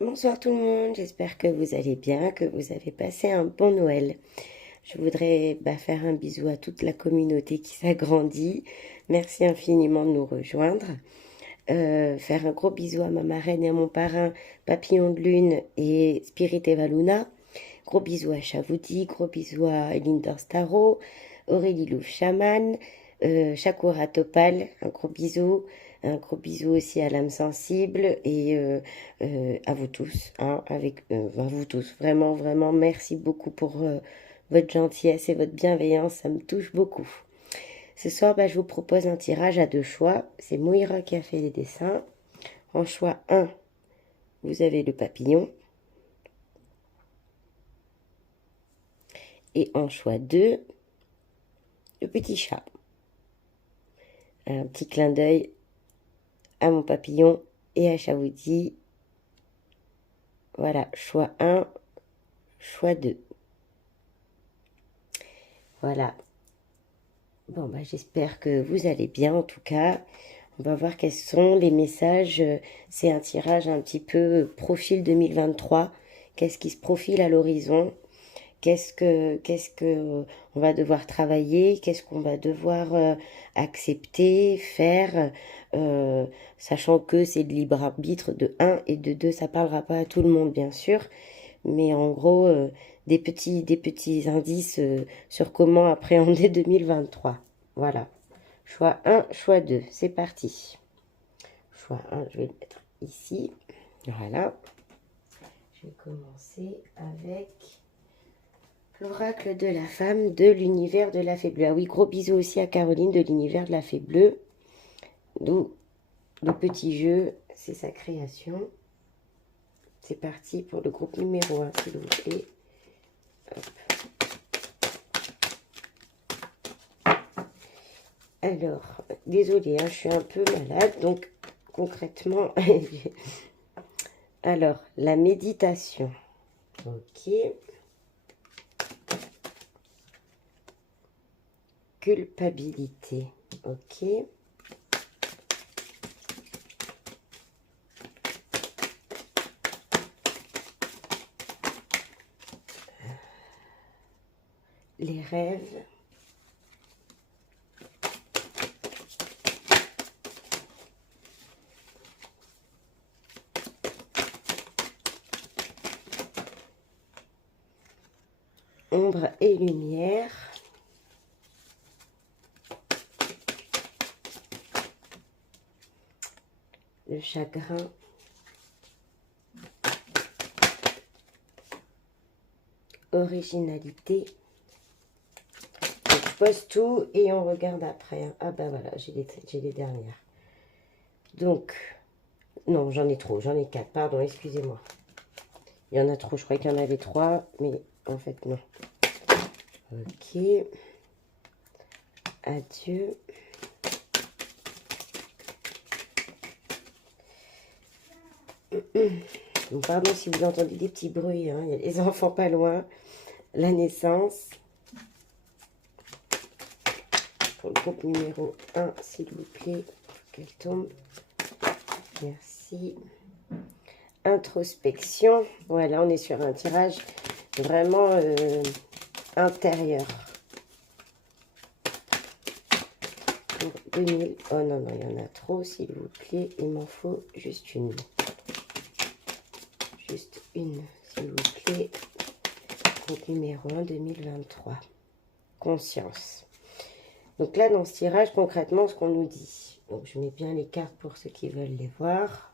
Bonsoir tout le monde, j'espère que vous allez bien, que vous avez passé un bon Noël. Je voudrais faire un bisou à toute la communauté qui s'agrandit. Merci infiniment de nous rejoindre. Faire un gros bisou à ma marraine et à mon parrain Papillon de Lune et Spirit Eva Luna. Gros bisou à Chavoudi, gros bisou à Elinder Staro, Aurélie Louf Chaman, Shakura Topal, un gros bisou aussi à l'âme sensible et à vous tous, hein, à vous tous. Vraiment, vraiment, merci beaucoup pour votre gentillesse et votre bienveillance, ça me touche beaucoup. Ce soir, je vous propose un tirage à deux choix. C'est Moira qui a fait les dessins. En choix 1, vous avez le papillon. Et en choix 2, le petit chat. Un petit clin d'œil à mon papillon et à Chavoudi. Voilà, choix 1, choix 2. Voilà. Bon, j'espère que vous allez bien en tout cas. On va voir quels sont les messages. C'est un tirage un petit peu profil 2023. Qu'est-ce qui se profile à l'horizon? Qu'est-ce que on va devoir travailler? Qu'est-ce qu'on va devoir accepter, faire, sachant que c'est de libre arbitre de 1 et de 2, ça parlera pas à tout le monde bien sûr, mais en gros des petits indices sur comment appréhender 2023. Voilà. Choix 1, choix 2, c'est parti. Choix 1, je vais le mettre ici. Voilà. Je vais commencer avec l'oracle de la femme de l'univers de la fée bleue. Ah oui, gros bisous aussi à Caroline de l'univers de la fée bleue. D'où le petit jeu, c'est sa création. C'est parti pour le groupe numéro 1, s'il vous plaît. Hop. Alors, désolée, je suis un peu malade, donc concrètement, alors, la méditation. Ok. Culpabilité. Ok. Les rêves. Ombre et lumière. Le chagrin. Originalité. Donc, je pose tout et on regarde après. Hein. Ah voilà, j'ai les dernières. Donc, non, j'en ai trop, j'en ai 4, pardon, excusez-moi. Il y en a trop, je croyais qu'il y en avait 3, mais en fait non. Ok. Adieu. Donc, pardon si vous entendez des petits bruits, hein. Il y a les enfants pas loin. La naissance. Pour le groupe numéro 1, s'il vous plaît, qu'elle tombe. Merci. Introspection. Voilà, on est sur un tirage vraiment intérieur. Pour 2000. Oh non, il y en a trop, s'il vous plaît. Il m'en faut juste une. Juste une, s'il vous plaît. Groupe numéro 1, 2023. Conscience. Donc là, dans ce tirage, concrètement, ce qu'on nous dit. Donc, je mets bien les cartes pour ceux qui veulent les voir.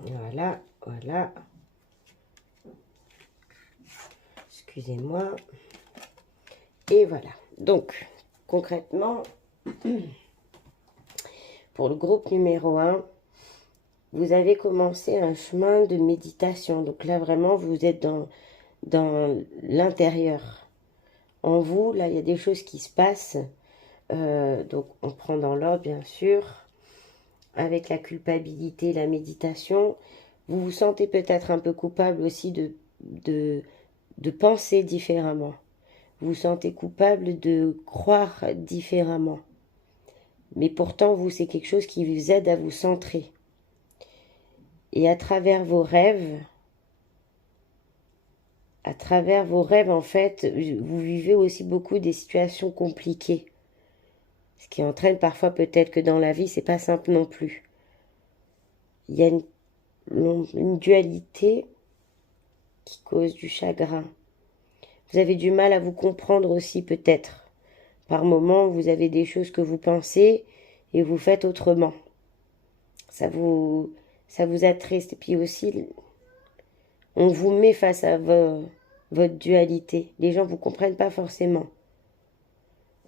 Voilà, voilà. Excusez-moi. Et voilà. Donc, concrètement, pour le groupe numéro 1, vous avez commencé un chemin de méditation. Donc là, vraiment, vous êtes dans l'intérieur. En vous, là, il y a des choses qui se passent. Donc, on prend dans l'ordre, bien sûr. Avec la culpabilité, la méditation, vous vous sentez peut-être un peu coupable aussi de penser différemment. Vous vous sentez coupable de croire différemment. Mais pourtant, vous, c'est quelque chose qui vous aide à vous centrer. Et à travers vos rêves, en fait, vous vivez aussi beaucoup des situations compliquées. Ce qui entraîne parfois peut-être que dans la vie, c'est pas simple non plus. Il y a une dualité qui cause du chagrin. Vous avez du mal à vous comprendre aussi peut-être. Par moments, vous avez des choses que vous pensez et vous faites autrement. Ça vous attriste. Et puis aussi, on vous met face à votre dualité. Les gens ne vous comprennent pas forcément.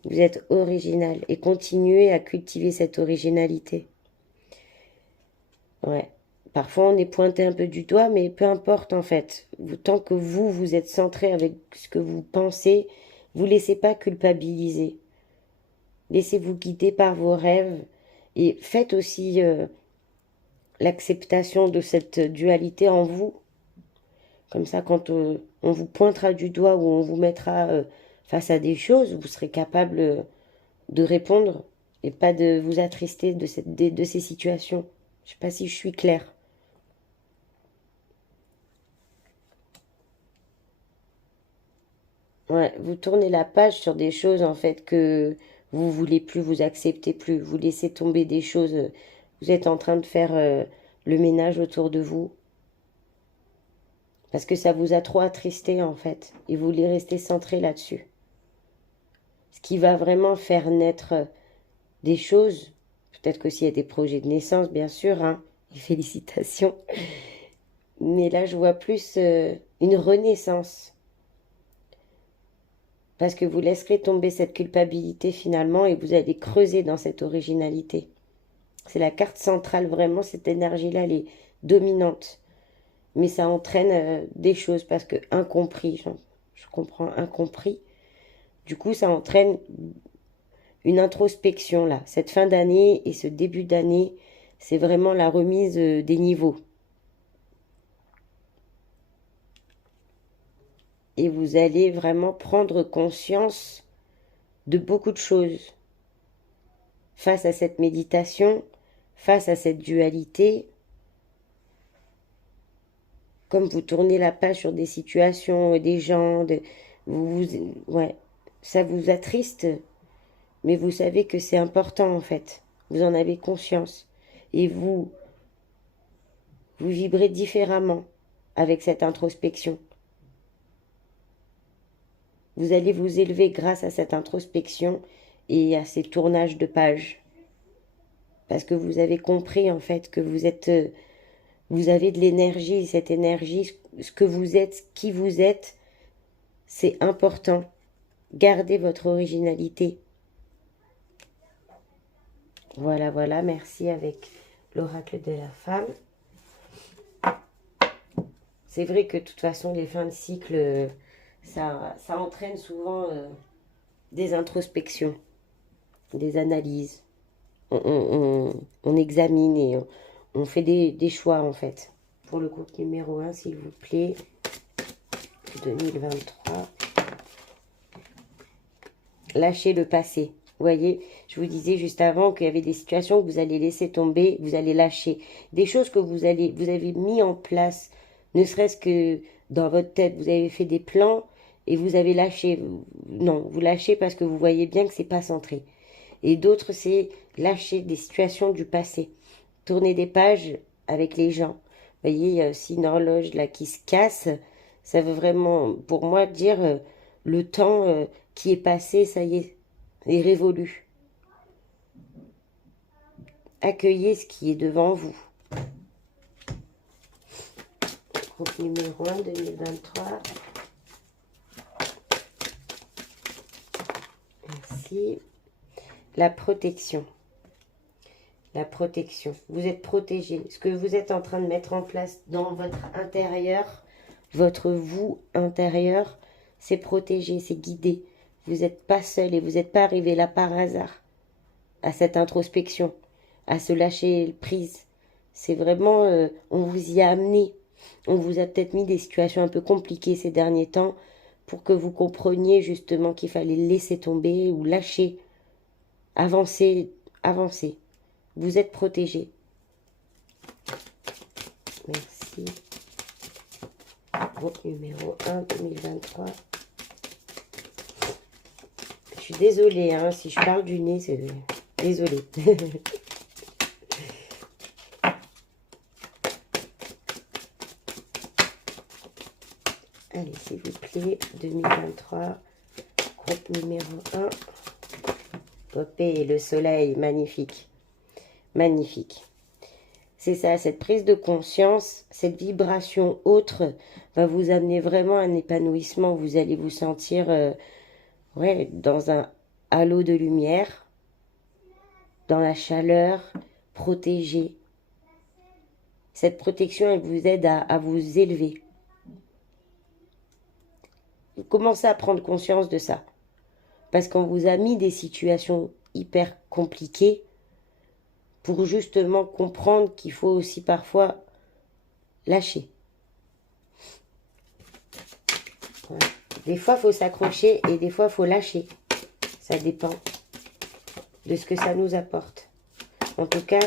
Vous êtes original et continuez à cultiver cette originalité. Ouais. Parfois, on est pointé un peu du doigt, mais peu importe en fait. Tant que vous êtes centré avec ce que vous pensez, vous ne laissez pas culpabiliser. Laissez-vous guider par vos rêves et faites aussi l'acceptation de cette dualité en vous. Comme ça, quand on vous pointera du doigt ou on vous mettra face à des choses, vous serez capable de répondre et pas de vous attrister de ces situations. Je ne sais pas si je suis claire. Ouais, vous tournez la page sur des choses en fait que vous voulez plus, vous acceptez plus, vous laissez tomber des choses. Vous êtes en train de faire le ménage autour de vous parce que ça vous a trop attristé en fait et vous voulez rester centré là-dessus. Ce qui va vraiment faire naître des choses, peut-être qu'aussi il y a des projets de naissance bien sûr, hein, et félicitations, mais là je vois plus une renaissance. Parce que vous laisserez tomber cette culpabilité finalement et vous allez creuser dans cette originalité. C'est la carte centrale, vraiment, cette énergie-là, elle est dominante. Mais ça entraîne des choses parce que incompris, je comprends, incompris. Du coup, ça entraîne une introspection là. Cette fin d'année et ce début d'année, c'est vraiment la remise des niveaux. Et vous allez vraiment prendre conscience de beaucoup de choses. Face à cette méditation, face à cette dualité, comme vous tournez la page sur des situations, des gens, ouais, ça vous attriste, mais vous savez que c'est important en fait. Vous en avez conscience. Et vous vibrez différemment avec cette introspection. Vous allez vous élever grâce à cette introspection et à ces tournages de pages. Parce que vous avez compris en fait que vous avez de l'énergie, cette énergie, ce que vous êtes, qui vous êtes, c'est important. Gardez votre originalité. Voilà, voilà, merci avec l'oracle de la femme. C'est vrai que de toute façon, les fins de cycle, ça entraîne souvent des introspections, des analyses. On examine et on fait des choix en fait. Pour le groupe numéro 1, s'il vous plaît, 2023. Lâchez le passé. Vous voyez, je vous disais juste avant qu'il y avait des situations que vous allez laisser tomber, vous allez lâcher. Des choses que vous avez mis en place, ne serait-ce que dans votre tête, vous avez fait des plans et vous avez lâché. Non, vous lâchez parce que vous voyez bien que c'est pas centré. Et d'autres, c'est lâcher des situations du passé. Tourner des pages avec les gens. Vous voyez, il y a aussi une horloge là qui se casse. Ça veut vraiment, pour moi, dire le temps qui est passé, ça y est révolu. Accueillez ce qui est devant vous. Groupe numéro 1, 2023. Merci. La protection. La protection. Vous êtes protégé. Ce que vous êtes en train de mettre en place dans votre intérieur, votre vous intérieur, c'est protégé, c'est guidé. Vous n'êtes pas seul et vous n'êtes pas arrivé là par hasard à cette introspection, à se lâcher prise. C'est vraiment, on vous y a amené. On vous a peut-être mis des situations un peu compliquées ces derniers temps pour que vous compreniez justement qu'il fallait laisser tomber ou lâcher, avancer, avancer. Vous êtes protégé. Merci. Groupe numéro 1, 2023. Je suis désolée, hein, si je parle du nez, c'est... Désolée. Allez, s'il vous plaît, 2023, groupe numéro 1. Popé, le soleil, magnifique. Magnifique. C'est ça, cette prise de conscience, cette vibration autre va vous amener vraiment un épanouissement. Vous allez vous sentir ouais, dans un halo de lumière, dans la chaleur, protégé. Cette protection, elle vous aide à vous élever. Vous commencez à prendre conscience de ça. Parce qu'on vous a mis des situations hyper compliquées pour justement comprendre qu'il faut aussi parfois lâcher. Voilà. Des fois, il faut s'accrocher et des fois, il faut lâcher. Ça dépend de ce que ça nous apporte. En tout cas,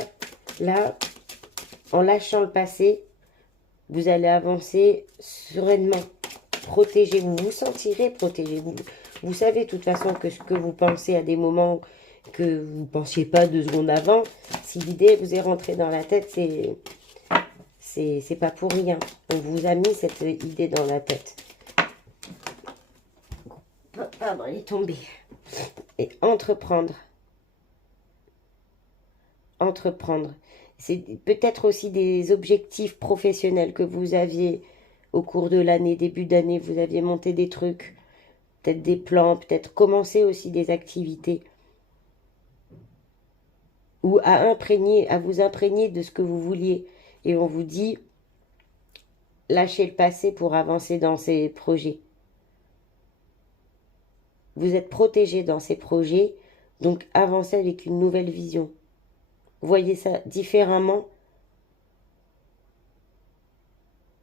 là, en lâchant le passé, vous allez avancer sereinement. Protégez-vous, vous sentirez protégé. Vous savez de toute façon que ce que vous pensez à des moments que vous ne pensiez pas 2 secondes avant, si l'idée vous est rentrée dans la tête, c'est pas pour rien. On vous a mis cette idée dans la tête. Pardon, elle est tombée. Et entreprendre. Entreprendre. C'est peut-être aussi des objectifs professionnels que vous aviez au cours de l'année, début d'année, vous aviez monté des trucs, peut-être des plans, peut-être commencer aussi des activités. Ou à vous imprégner de ce que vous vouliez. Et on vous dit, lâchez le passé pour avancer dans ces projets. Vous êtes protégé dans ces projets, donc avancez avec une nouvelle vision. Voyez ça différemment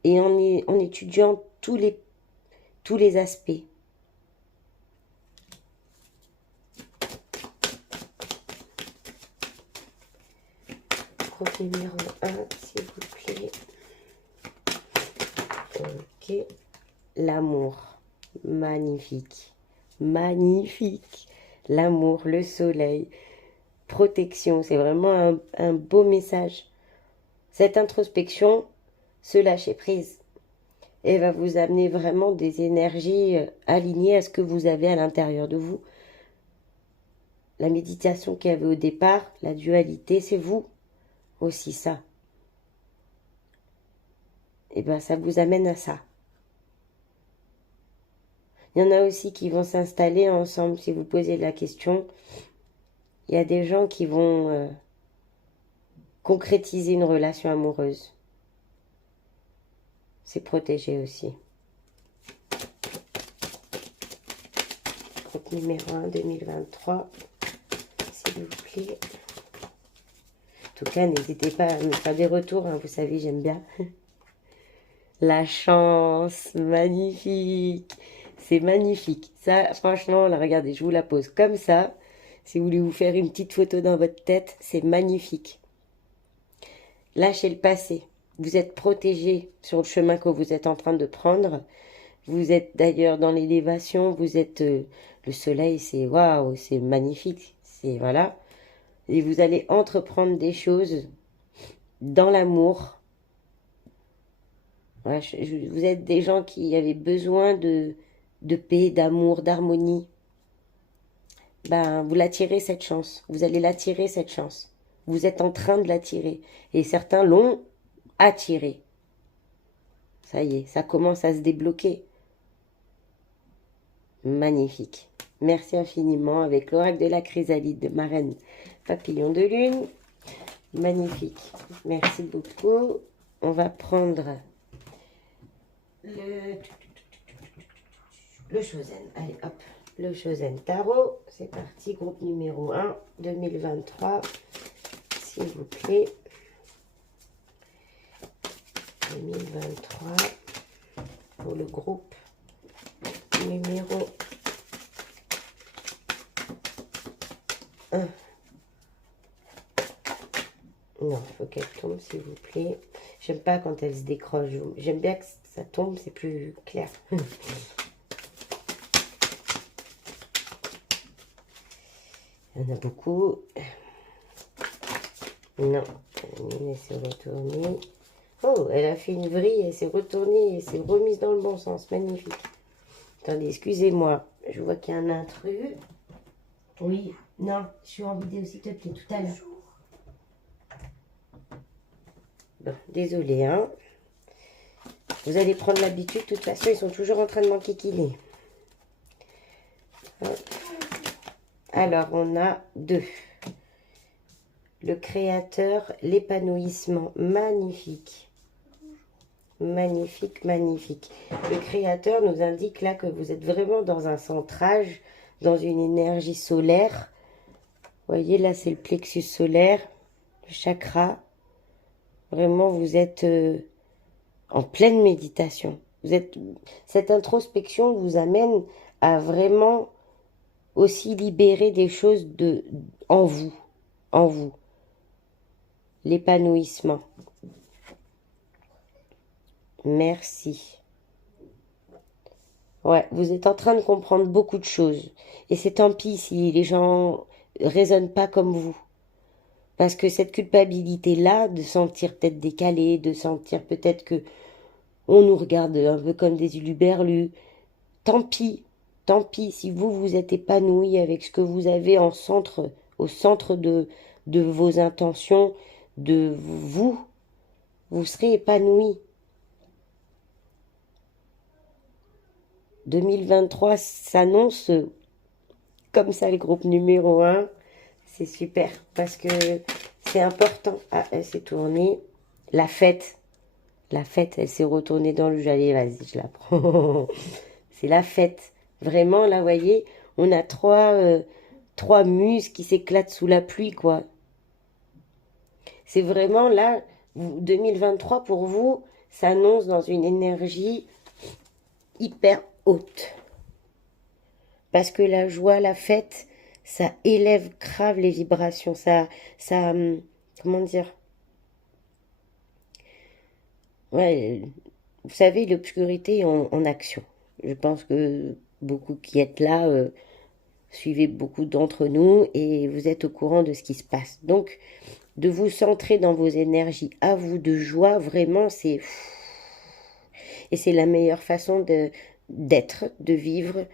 et en étudiant tous les aspects. Groupe numéro 1, s'il vous plaît. Ok. L'amour. Magnifique. Magnifique. L'amour, le soleil, protection. C'est vraiment un beau message. Cette introspection, ce lâcher prise, elle va vous amener vraiment des énergies alignées à ce que vous avez à l'intérieur de vous. La méditation qu'il y avait au départ, la dualité, c'est vous aussi ça. Et bien ça vous amène à ça. Il y en a aussi qui vont s'installer ensemble, si vous posez la question. Il y a des gens qui vont concrétiser une relation amoureuse. C'est protégé aussi. Groupe numéro 1, 2023, s'il vous plaît. En tout cas, n'hésitez pas à me faire des retours, hein, vous savez, j'aime bien. La chance, magnifique. C'est magnifique. Ça, franchement, là, regardez, je vous la pose comme ça. Si vous voulez vous faire une petite photo dans votre tête, c'est magnifique. Lâchez le passé. Vous êtes protégé sur le chemin que vous êtes en train de prendre. Vous êtes d'ailleurs dans l'élévation. Vous êtes... le soleil, c'est waouh, c'est magnifique. C'est voilà. Et vous allez entreprendre des choses dans l'amour. Ouais, vous êtes des gens qui avaient besoin de paix, d'amour, d'harmonie. Ben, vous l'attirez cette chance. Vous allez l'attirer cette chance. Vous êtes en train de l'attirer. Et certains l'ont attiré. Ça y est, ça commence à se débloquer. Magnifique. Merci infiniment avec l'oracle de la chrysalide de ma reine papillon de lune. Magnifique. Merci beaucoup. On va prendre le Chosen. Allez, hop. Le Chosen Tarot. C'est parti. Groupe numéro 1, 2023. S'il vous plaît. 2023. Pour le groupe numéro 1. Non, il faut qu'elle tombe, s'il vous plaît. J'aime pas quand elle se décroche. J'aime bien que ça tombe, c'est plus clair. Il y en a beaucoup. Non, elle s'est retournée. Oh, elle a fait une vrille, elle s'est retournée, elle s'est remise dans le bon sens. Magnifique. Attendez, excusez-moi. Je vois qu'il y a un intrus. Oui, non, je suis en vidéo, s'il te plaît, tout à l'heure. Bon, désolé, hein. Vous allez prendre l'habitude. De toute façon, ils sont toujours en train de m'enquiquiner. Alors, on a 2. Le créateur, l'épanouissement. Magnifique. Magnifique, magnifique. Le créateur nous indique là que vous êtes vraiment dans un centrage, dans une énergie solaire. Vous voyez, là, c'est le plexus solaire, le chakra. Vraiment, vous êtes en pleine méditation. Cette introspection vous amène à vraiment aussi libérer des choses en vous. L'épanouissement. Merci. Ouais, vous êtes en train de comprendre beaucoup de choses. Et c'est tant pis si les gens raisonnent pas comme vous. Parce que cette culpabilité-là, de sentir peut-être décalé, de sentir peut-être que on nous regarde un peu comme des uluberlus, tant pis si vous êtes épanoui avec ce que vous avez au centre de vos intentions, de vous serez épanoui. 2023 s'annonce comme ça, le groupe numéro 1. C'est super parce que c'est important. Ah, elle s'est tournée. La fête, elle s'est retournée dans le jeu. Allez, vas-y, je la prends. C'est la fête. Vraiment, là, vous voyez, on a trois muses qui s'éclatent sous la pluie, quoi. C'est vraiment là, 2023 pour vous s'annonce dans une énergie hyper haute. Parce que la joie, la fête, ça élève grave les vibrations. Ça, comment dire? Ouais, vous savez, l'obscurité en action. Je pense que beaucoup qui êtes là suivez beaucoup d'entre nous et vous êtes au courant de ce qui se passe. Donc, de vous centrer dans vos énergies à vous de joie, vraiment, c'est... Et c'est la meilleure façon d'être, de vivre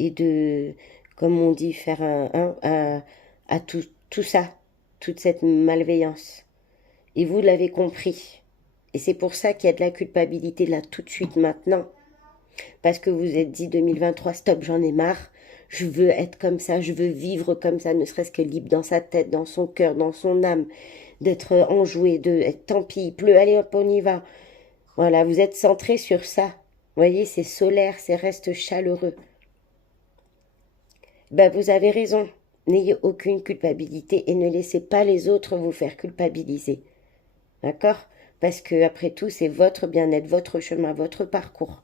et de, comme on dit, faire à tout ça, toute cette malveillance. Et vous l'avez compris. Et c'est pour ça qu'il y a de la culpabilité là tout de suite maintenant. Parce que vous êtes dit 2023, stop, j'en ai marre. Je veux être comme ça, je veux vivre comme ça, ne serait-ce que libre dans sa tête, dans son cœur, dans son âme, d'être enjoué, tant pis, il pleut, allez hop, on y va. Voilà, vous êtes centré sur ça. Vous voyez, c'est solaire, c'est reste chaleureux. Ben, vous avez raison. N'ayez aucune culpabilité et ne laissez pas les autres vous faire culpabiliser. D'accord? Parce que, après tout, c'est votre bien-être, votre chemin, votre parcours.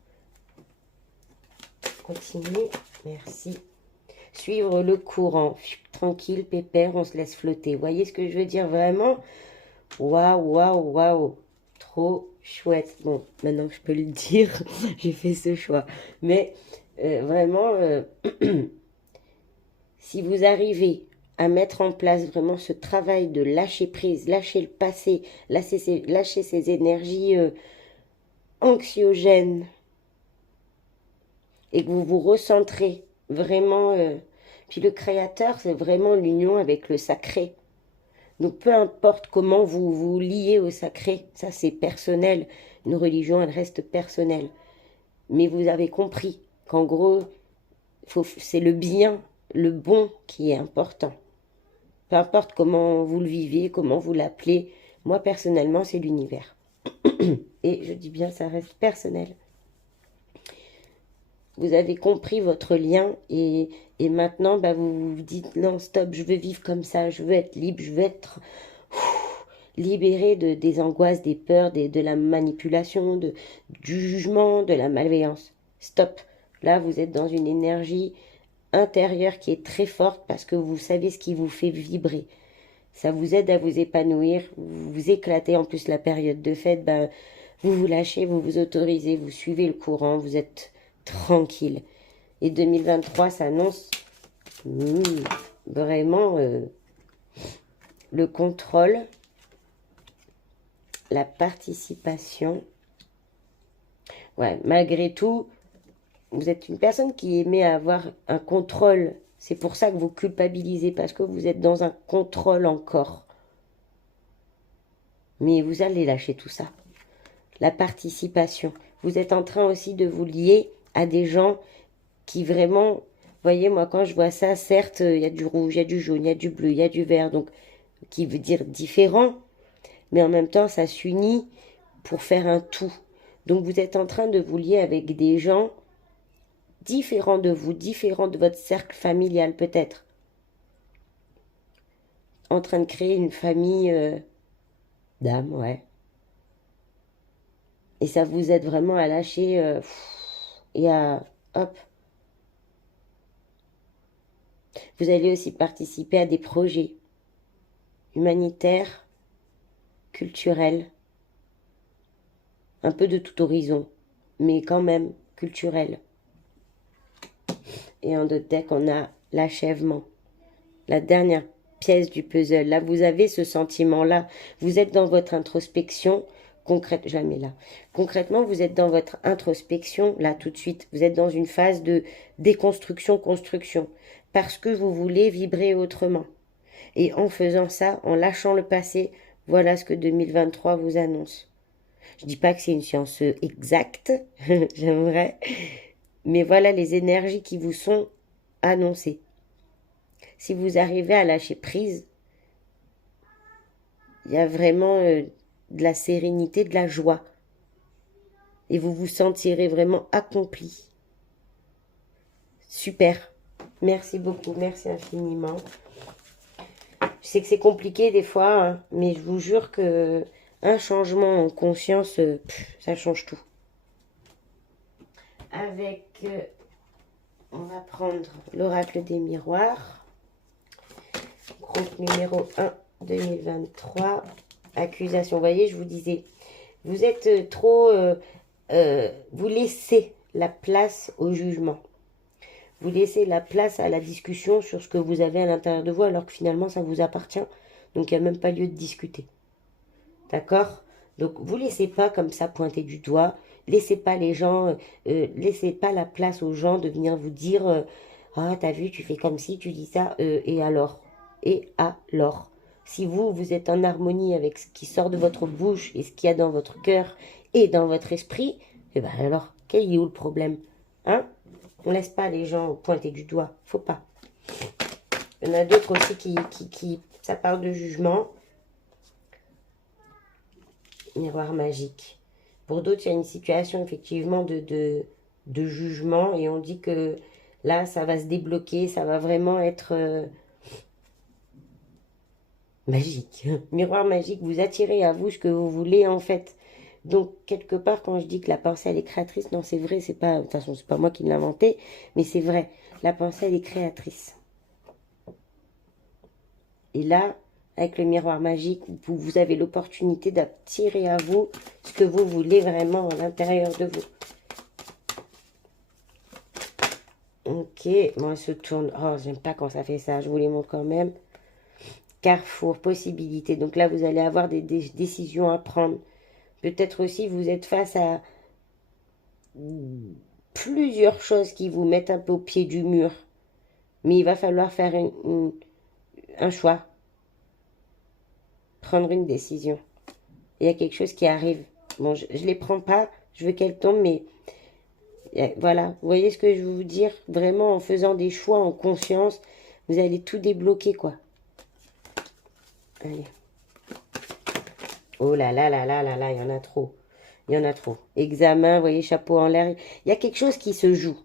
Continuez. Merci. Suivre le courant. Tranquille, pépère, on se laisse flotter. Vous voyez ce que je veux dire? Vraiment? Waouh, waouh, waouh. Trop chouette. Bon, maintenant que je peux le dire, j'ai fait ce choix. Mais vraiment, si vous arrivez à mettre en place vraiment ce travail de lâcher prise, lâcher le passé, lâcher ces énergies anxiogènes, et que vous vous recentrez vraiment... puis le créateur, c'est vraiment l'union avec le sacré. Donc peu importe comment vous vous liez au sacré, ça c'est personnel. Une religion, elle reste personnelle. Mais vous avez compris qu'en gros, c'est le bien, le bon qui est important. Peu importe comment vous le vivez, comment vous l'appelez, moi personnellement c'est l'univers. Et je dis bien, ça reste personnel. Vous avez compris votre lien et maintenant bah, vous vous dites non stop, je veux vivre comme ça, je veux être libre, je veux être libéré des angoisses, des peurs, de la manipulation, du jugement, de la malveillance. Stop. Là vous êtes dans une énergie intérieure qui est très forte parce que vous savez ce qui vous fait vibrer. Ça vous aide à vous épanouir, vous vous éclatez. En plus, la période de fête, ben, vous vous lâchez, vous vous autorisez, vous suivez le courant, vous êtes tranquille. Et 2023 s'annonce vraiment le contrôle, la participation. Ouais, malgré tout, vous êtes une personne qui aimait avoir un contrôle. C'est pour ça que vous culpabilisez, parce que vous êtes dans un contrôle encore. Mais vous allez lâcher tout ça. La participation. Vous êtes en train aussi de vous lier à des gens qui vraiment... Vous voyez, moi, quand je vois ça, certes, il y a du rouge, il y a du jaune, il y a du bleu, il y a du vert, donc qui veut dire différent, mais en même temps, ça s'unit pour faire un tout. Donc, vous êtes en train de vous lier avec des gens différents de vous, différents de votre cercle familial, peut-être. En train de créer une famille d'âmes, ouais. Et ça vous aide vraiment à lâcher et à... Hop. Vous allez aussi participer à des projets humanitaires, culturels, un peu de tout horizon, mais quand même culturels. Et en d'autres decks, on a l'achèvement, la dernière pièce du puzzle. Là, vous avez ce sentiment-là. Vous êtes dans votre introspection. Jamais là. Concrètement, vous êtes dans votre introspection, là, tout de suite. Vous êtes dans une phase de déconstruction, construction. Parce que vous voulez vibrer autrement. Et en faisant ça, en lâchant le passé, voilà ce que 2023 vous annonce. Je dis pas que c'est une science exacte, j'aimerais, mais voilà les énergies qui vous sont annoncées. Si vous arrivez à lâcher prise, il y a vraiment de la sérénité, de la joie. Et vous vous sentirez vraiment accompli. Super. Merci beaucoup, merci infiniment. Je sais que c'est compliqué des fois, hein, mais je vous jure que un changement en conscience, ça change tout. Avec, on va prendre l'oracle des miroirs. Groupe numéro 1, 2023. Accusation. Vous voyez, je vous disais, vous êtes trop... vous laissez la place au jugement. Vous laissez la place à la discussion sur ce que vous avez à l'intérieur de vous, alors que finalement, ça vous appartient. Donc, il n'y a même pas lieu de discuter. D'accord? Donc, vous ne laissez pas comme ça pointer du doigt. Laissez pas les gens... laissez pas la place aux gens de venir vous dire ah, t'as vu, tu fais comme si, tu dis ça. Et alors? Et alors? Si vous, vous êtes en harmonie avec ce qui sort de votre bouche et ce qu'il y a dans votre cœur et dans votre esprit, eh ben alors, quel est où le problème? Hein? On laisse pas les gens pointer du doigt. Faut pas. Il y en a d'autres aussi qui ça parle de jugement. Miroir magique. Pour d'autres, il y a une situation effectivement de jugement et on dit que là, ça va se débloquer, ça va vraiment être magique. Miroir magique, vous attirez à vous ce que vous voulez en fait. Donc, quelque part, quand je dis que la pensée, elle est créatrice, non, c'est vrai, c'est pas, de toute façon, c'est pas moi qui l'ai inventé, mais c'est vrai. La pensée, elle est créatrice. Et là, avec le miroir magique, vous avez l'opportunité d'attirer à vous ce que vous voulez vraiment à l'intérieur de vous. Ok, bon, elle se tourne. Oh, j'aime pas quand ça fait ça, je vous les montre quand même. Carrefour, possibilité. Donc là, vous allez avoir des décisions à prendre. Peut-être aussi, vous êtes face à plusieurs choses qui vous mettent un peu au pied du mur. Mais il va falloir faire un choix. Prendre une décision. Il y a quelque chose qui arrive. Bon, je ne les prends pas. Je veux qu'elles tombent, mais voilà. Vous voyez ce que je veux vous dire? Vraiment, en faisant des choix en conscience, vous allez tout débloquer, quoi. Allez. Oh là là là là là là, il y en a trop. Il y en a trop. Examen, vous voyez, chapeau en l'air. Il y a quelque chose qui se joue.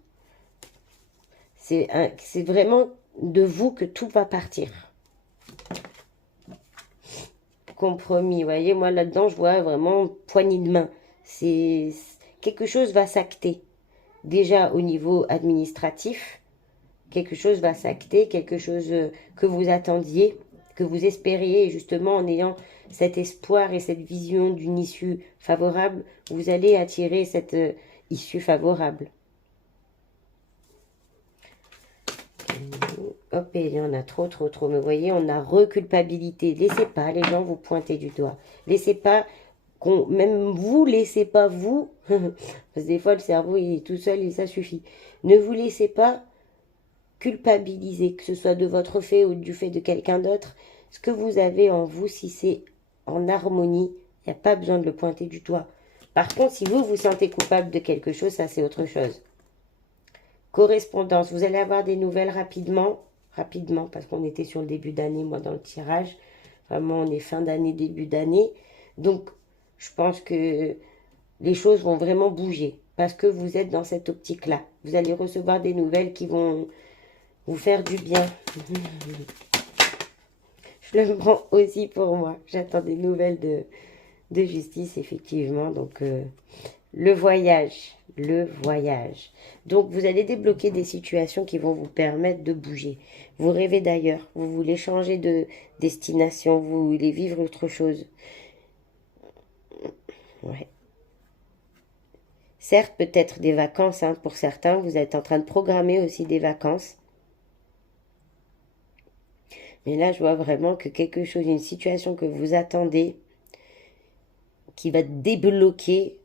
C'est vraiment de vous que tout va partir. Compromis, vous voyez, moi là-dedans, je vois vraiment poignée de main. Quelque chose va s'acter. Déjà au niveau administratif, quelque chose va s'acter, quelque chose que vous attendiez, que vous espériez, justement en ayant cet espoir et cette vision d'une issue favorable, vous allez attirer cette issue favorable. Hop, et il y en a trop. Mais vous voyez, on a reculpabilité. Laissez pas les gens vous pointer du doigt. Laissez pas, même vous, laissez pas vous, parce que des fois le cerveau il est tout seul et ça suffit. Ne vous laissez pas culpabiliser, que ce soit de votre fait ou du fait de quelqu'un d'autre. Ce que vous avez en vous, si c'est en harmonie, il n'y a pas besoin de le pointer du doigt. Par contre, si vous vous sentez coupable de quelque chose, ça c'est autre chose. Correspondance, vous allez avoir des nouvelles rapidement, parce qu'on était sur le début d'année, moi dans le tirage. Vraiment, on est fin d'année, début d'année. Donc, je pense que les choses vont vraiment bouger, parce que vous êtes dans cette optique-là. Vous allez recevoir des nouvelles qui vont vous faire du bien. Je le prends aussi pour moi. J'attends des nouvelles de justice, effectivement. Donc, le voyage. Donc, vous allez débloquer des situations qui vont vous permettre de bouger. Vous rêvez d'ailleurs. Vous voulez changer de destination. Vous voulez vivre autre chose. Ouais. Certes, peut-être des vacances, hein, pour certains. Vous êtes en train de programmer aussi des vacances. Mais là, je vois vraiment que quelque chose, une situation que vous attendez, qui va débloquer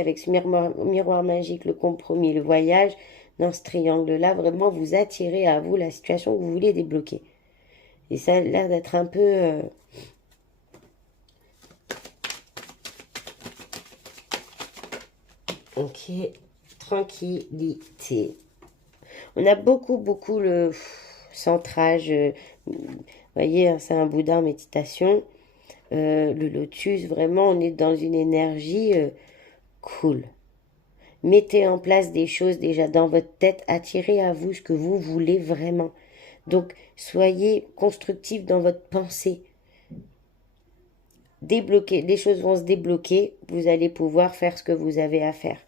avec ce miroir magique, le compromis, le voyage, dans ce triangle-là, vraiment vous attirez à vous la situation que vous voulez débloquer. Et ça a l'air d'être un peu... Ok, tranquillité. On a beaucoup le centrage. Vous voyez, hein, c'est un Bouddha en méditation. Le lotus, vraiment, on est dans une énergie cool. Mettez en place des choses déjà dans votre tête, attirez à vous ce que vous voulez vraiment. Donc, soyez constructif dans votre pensée. Débloquez, les choses vont se débloquer, vous allez pouvoir faire ce que vous avez à faire.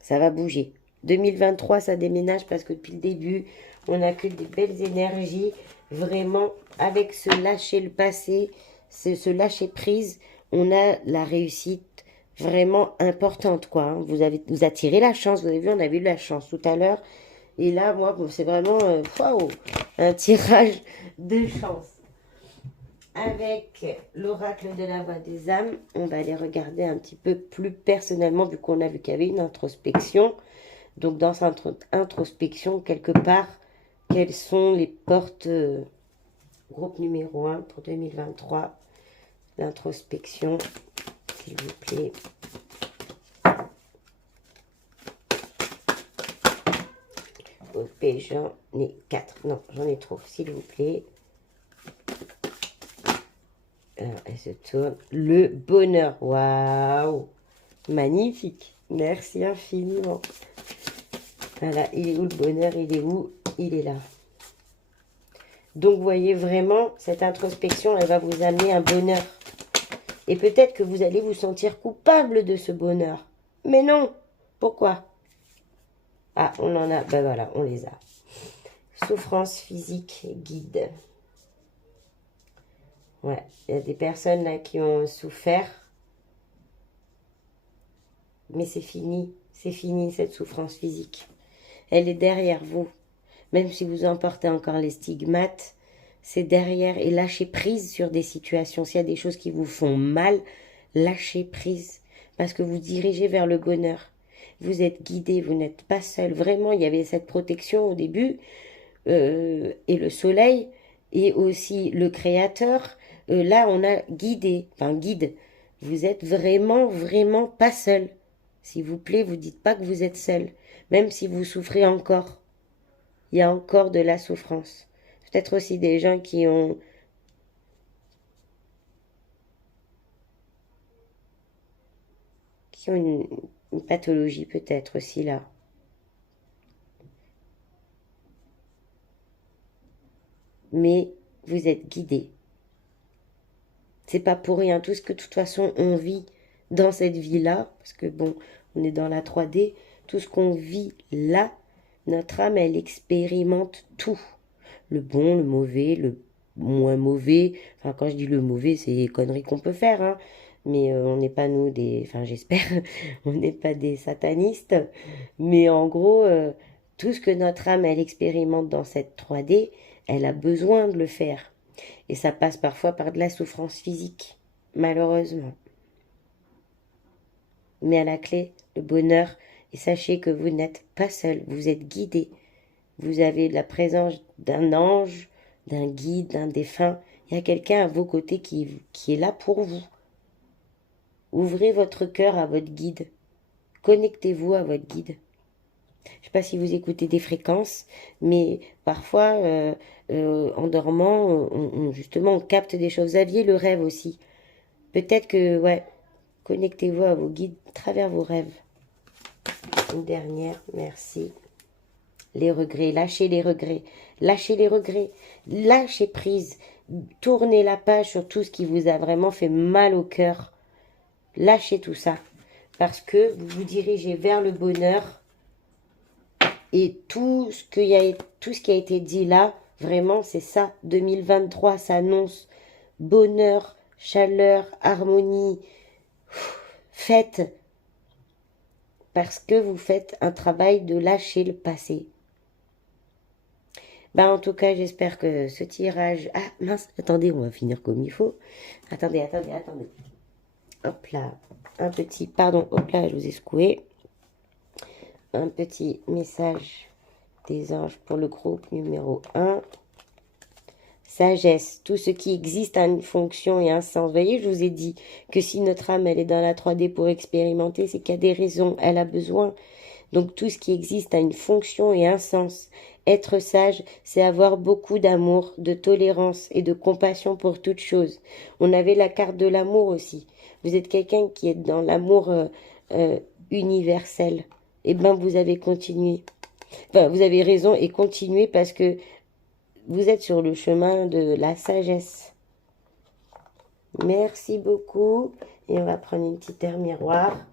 Ça va bouger. 2023, ça déménage parce que depuis le début, on a que des belles énergies. Vraiment, avec ce lâcher le passé, ce lâcher prise, on a la réussite vraiment importante, quoi. Hein. Vous attirez la chance. Vous avez vu, on avait eu la chance tout à l'heure. Et là, moi, bon, c'est vraiment waouh, un tirage de chance. Avec l'oracle de la voix des âmes, on va aller regarder un petit peu plus personnellement, vu qu'on a vu qu'il y avait une introspection. Donc, dans cette introspection, quelque part, quelles sont les portes groupe numéro 1 pour 2023. L'introspection, s'il vous plaît. Ok, j'en ai 4. Non, j'en ai trop, s'il vous plaît. Alors, elle se tourne. Le bonheur. Waouh! Magnifique. Merci infiniment. Voilà, il est où le bonheur? Il est où? Il est là. Donc, vous voyez vraiment, cette introspection, elle va vous amener un bonheur. Et peut-être que vous allez vous sentir coupable de ce bonheur. Mais non. Pourquoi? Ah, on en a. Ben voilà, on les a. Souffrance physique, guide. Ouais, il y a des personnes là qui ont souffert. Mais c'est fini cette souffrance physique. Elle est derrière vous. Même si vous en portez encore les stigmates, c'est derrière. Et lâchez prise sur des situations. S'il y a des choses qui vous font mal, lâchez prise. Parce que vous dirigez vers le bonheur. Vous êtes guidé, vous n'êtes pas seul. Vraiment, il y avait cette protection au début. Et le soleil, et aussi le créateur. Là, on a guidé, enfin guide. Vous êtes vraiment pas seul. S'il vous plaît, vous dites pas que vous êtes seul. Même si vous souffrez encore. Il y a encore de la souffrance. Peut-être aussi des gens qui ont une pathologie peut-être aussi là. Mais vous êtes guidés. C'est pas pour rien. Tout ce que de toute façon on vit dans cette vie-là, parce que bon, on est dans la 3D, tout ce qu'on vit là, Notre âme, elle expérimente tout. Le bon, le mauvais, le moins mauvais. Enfin, quand je dis le mauvais, c'est les conneries qu'on peut faire, hein. Mais on n'est pas nous des... Enfin, j'espère, on n'est pas des satanistes. Mais en gros, tout ce que notre âme, elle expérimente dans cette 3D, elle a besoin de le faire. Et ça passe parfois par de la souffrance physique, malheureusement. Mais à la clé, le bonheur. Et sachez que vous n'êtes pas seul, vous êtes guidé. Vous avez la présence d'un ange, d'un guide, d'un défunt. Il y a quelqu'un à vos côtés qui est là pour vous. Ouvrez votre cœur à votre guide. Connectez-vous à votre guide. Je ne sais pas si vous écoutez des fréquences, mais parfois, en dormant, justement, on capte des choses. Vous aviez le rêve aussi. Peut-être que, ouais, connectez-vous à vos guides à travers vos rêves. Une dernière, merci. Les regrets, lâchez les regrets, lâchez les regrets, lâchez prise, tournez la page sur tout ce qui vous a vraiment fait mal au cœur. Lâchez tout ça, parce que vous vous dirigez vers le bonheur et tout ce qui a été dit là, vraiment c'est ça. 2023 s'annonce bonheur, chaleur, harmonie, fête, parce que vous faites un travail de lâcher le passé. Bah en tout cas, j'espère que ce tirage... Ah mince, attendez, on va finir comme il faut. Attendez. Hop là, un petit... Pardon, hop là, je vous ai secoué. Un petit message des anges pour le groupe numéro 1. Sagesse, tout ce qui existe a une fonction et un sens. Vous voyez, je vous ai dit que si notre âme, elle est dans la 3D pour expérimenter, c'est qu'il y a des raisons, elle a besoin. Donc tout ce qui existe a une fonction et un sens. Être sage, c'est avoir beaucoup d'amour, de tolérance et de compassion pour toute chose. On avait la carte de l'amour aussi. Vous êtes quelqu'un qui est dans l'amour universel. Eh bien, vous avez continué. Enfin, vous avez raison et continuez parce que vous êtes sur le chemin de la sagesse. Merci beaucoup. Et on va prendre une petite heure miroir.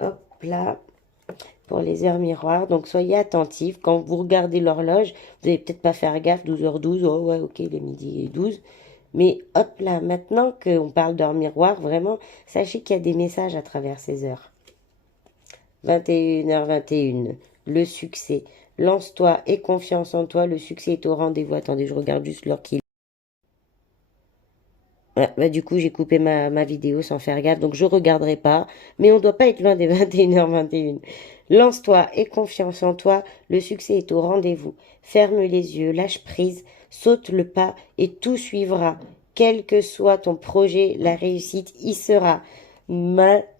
Hop là. Pour les heures miroirs. Donc, soyez attentifs. Quand vous regardez l'horloge, vous n'allez peut-être pas faire gaffe. 12h12. Oh, ouais, ok, il est midi et 12. Mais hop là, maintenant qu'on parle d'heures miroir, vraiment, sachez qu'il y a des messages à travers ces heures. 21h21. Le succès. Lance-toi et confiance en toi. Le succès est au rendez-vous. Attendez, je regarde juste l'heure qu'il est. Ouais, bah du coup, j'ai coupé ma vidéo sans faire gaffe, donc je regarderai pas. Mais on doit pas être loin des 21h21. Lance-toi et confiance en toi. Le succès est au rendez-vous. Ferme les yeux, lâche prise, saute le pas et tout suivra. Quel que soit ton projet, la réussite y sera. Magnifique.